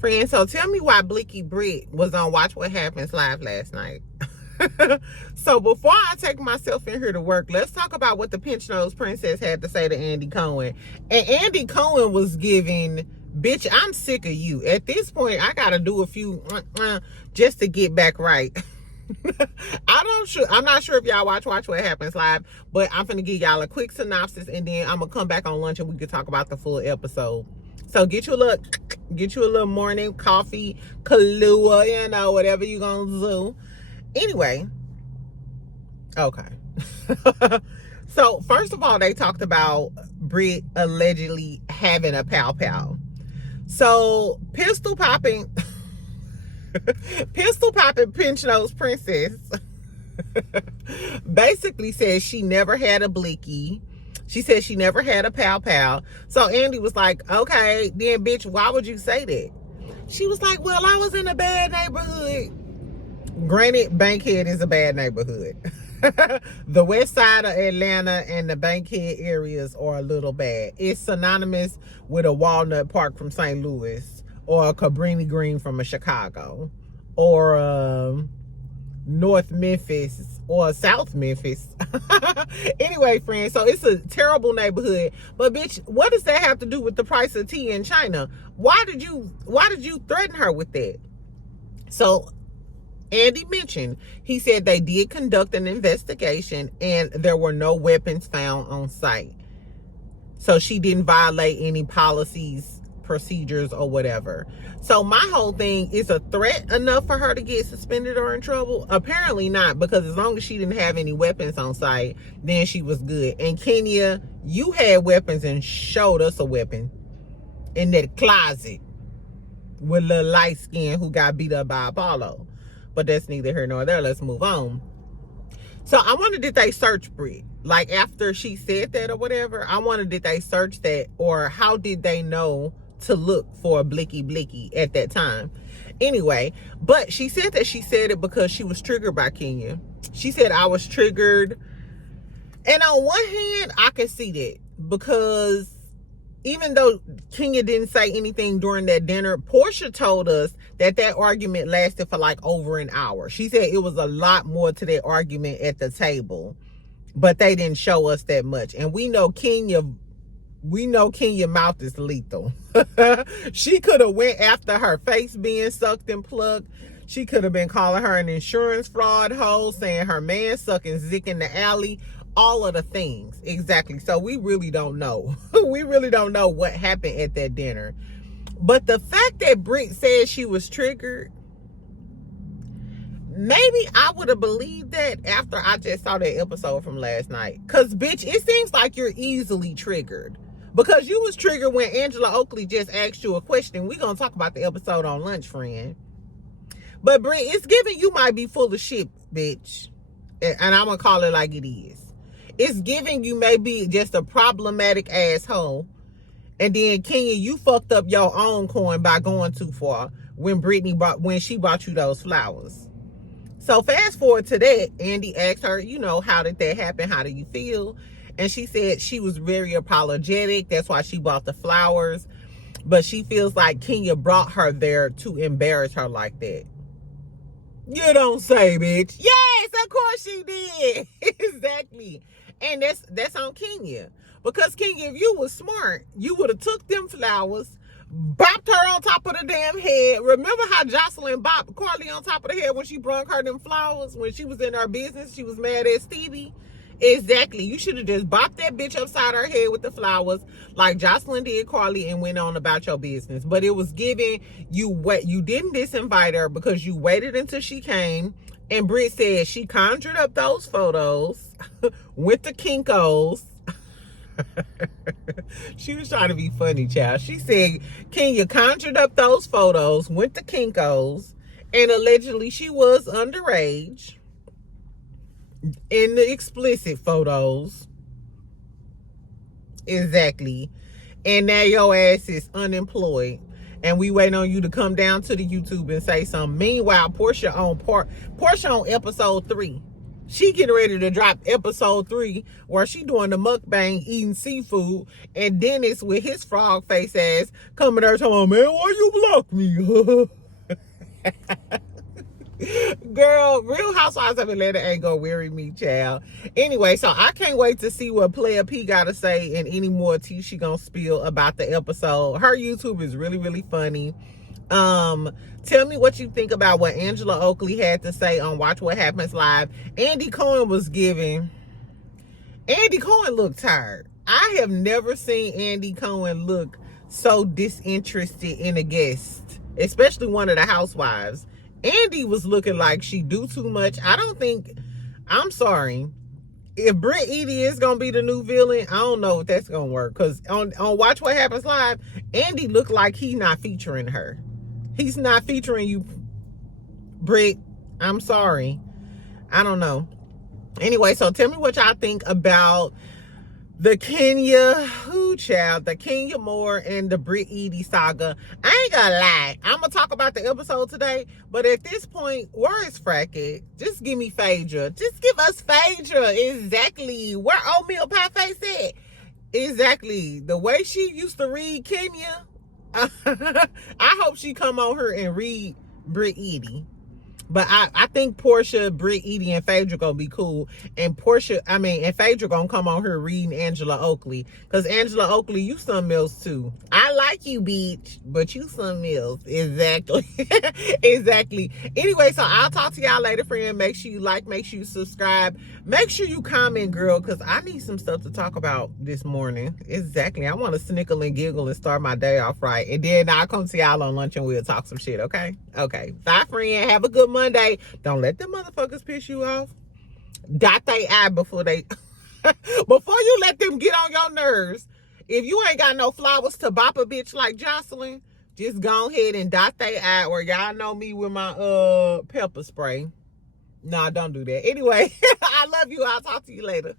Friend, so tell me why Blicky Brit was on Watch What Happens Live last night. So before I take myself in here to work, let's talk about what the Pinch Nose Princess had to say to Andy Cohen. And Andy Cohen was giving, bitch, I'm sick of you. At this point, I gotta do a few just to get back right. I'm not sure if y'all watch What Happens Live, but I'm finna give y'all a quick synopsis, and then I'm gonna come back on lunch and we can talk about the full episode. So get you a little morning coffee, Kahlua, you know, whatever you gonna do. Anyway, okay. So first of all, they talked about Brit allegedly having a Pow Pow. So pistol popping Pinch Nose Princess basically says she never had a Blicky. She said she never had a Pow Pow. So Andy was like, okay, then bitch, why would you say that? She was like, well, I was in a bad neighborhood. Granted, Bankhead is a bad neighborhood. The west side of Atlanta and the Bankhead areas are a little bad. It's synonymous with a Walnut Park from St. Louis, or a Cabrini Green from Chicago, or North Memphis or South Memphis. Anyway, friends, so it's a terrible neighborhood. But bitch, what does that have to do with the price of tea in China? Why did you threaten her with that? So Andy mentioned, he said they did conduct an investigation and there were no weapons found on site. So she didn't violate any policies, procedures, or whatever. So my whole thing, is a threat enough for her to get suspended or in trouble? Apparently not, because as long as she didn't have any weapons on site, then she was good. And Kenya, you had weapons and showed us a weapon in that closet with little light skin who got beat up by Apollo. But that's neither here nor there. Let's move on. So I wondered, did they search Brit? Like after she said that or whatever, I wondered, did they search that, or how did they know to look for a Blicky at that time? Anyway, but she said that she said it because she was triggered by Kenya. She said, I was triggered. And on one hand, I can see that, because even though Kenya didn't say anything during that dinner, Portia told us that argument lasted for like over an hour. She said it was a lot more to that argument at the table, but they didn't show us that much. And we know Kenya mouth is lethal. She could have went after her face being sucked and plucked. She could have been calling her an insurance fraud hoe, saying her man sucking zick in the alley. All of the things. Exactly. So we really don't know. We really don't know what happened at that dinner. But the fact that Brit said she was triggered, maybe I would have believed that after I just saw that episode from last night. Because, bitch, it seems like you're easily triggered. Because you was triggered when Angela Oakley just asked you a question. We're going to talk about the episode on lunch, friend. But, Brit, it's giving you might be full of shit, bitch. And I'm going to call it like it is. It's giving you maybe just a problematic asshole. And then, Kenya, you fucked up your own coin by going too far when she bought you those flowers. So fast forward to that, Andy asked her, you know, how did that happen? How do you feel? And she said she was very apologetic. That's why she bought the flowers. But she feels like Kenya brought her there to embarrass her like that. You don't say, bitch. Yes, of course she did. Exactly. And that's on Kenya. Because Kenya, if you was smart, you would have took them flowers, bopped her on top of the damn head. Remember how Jocelyn bopped Carly on top of the head when she brought her them flowers? When she was in her business, she was mad at Stevie. Exactly. You should have just bopped that bitch upside her head with the flowers like Jocelyn did Carly and went on about your business. But it was giving you what you didn't disinvite her because you waited until she came. And Brit said she conjured up those photos, went to Kinko's. She was trying to be funny, child. She said Kenya conjured up those photos, went to Kinko's, and allegedly she was underage in the explicit photos. Exactly. And now your ass is unemployed. And we waiting on you to come down to the YouTube and say something. Meanwhile, Portia on episode 3. She getting ready to drop episode 3 where she doing the mukbang eating seafood, and Dennis with his frog face ass coming there talking, man, why you block me? Girl, Real Housewives of Atlanta ain't gonna weary me, child. Anyway, so I can't wait to see what Player P gotta say and any more tea she gonna spill about the episode. Her YouTube is really, really funny. Tell me what you think about what Angela Oakley had to say on Watch What Happens Live. Andy Cohen looked tired. I have never seen Andy Cohen look so disinterested in a guest, especially one of the housewives. Andy was looking like she do too much. I'm sorry. If Brit Eady is going to be the new villain, I don't know if that's going to work. Because on Watch What Happens Live, Andy looked like he's not featuring her. He's not featuring you, Brit. I'm sorry. I don't know. Anyway, so tell me what y'all think about the Kenya Moore and the Brit Eady saga. I ain't gonna lie. I'm gonna talk about the episode today, but at this point, where is Fracket? Just give me Phaedra. Just give us Phaedra. Exactly. Where Oatmeal Pie Face at? Exactly. The way she used to read Kenya. I hope she come on her and read Brit Eady. But I think Portia, Brit Eady, and Phaedra gonna be cool. And Phaedra gonna come on here reading Angela Oakley. Because Angela Oakley, you something else too. I like you, bitch, but you something else. Exactly. Exactly. Anyway, so I'll talk to y'all later, friend. Make sure you like, make sure you subscribe. Make sure you comment, girl, because I need some stuff to talk about this morning. Exactly. I want to snickle and giggle and start my day off right. And then I'll come to y'all on lunch and we'll talk some shit, okay? Okay. Bye, friend. Have a good Monday. Don't let them motherfuckers piss you off. Dot they eye before you let them get on your nerves. If you ain't got no flowers to bop a bitch like Jocelyn, just go ahead and dot they eye, or y'all know me with my pepper spray. Nah, don't do that. Anyway, I love you. I'll talk to you later.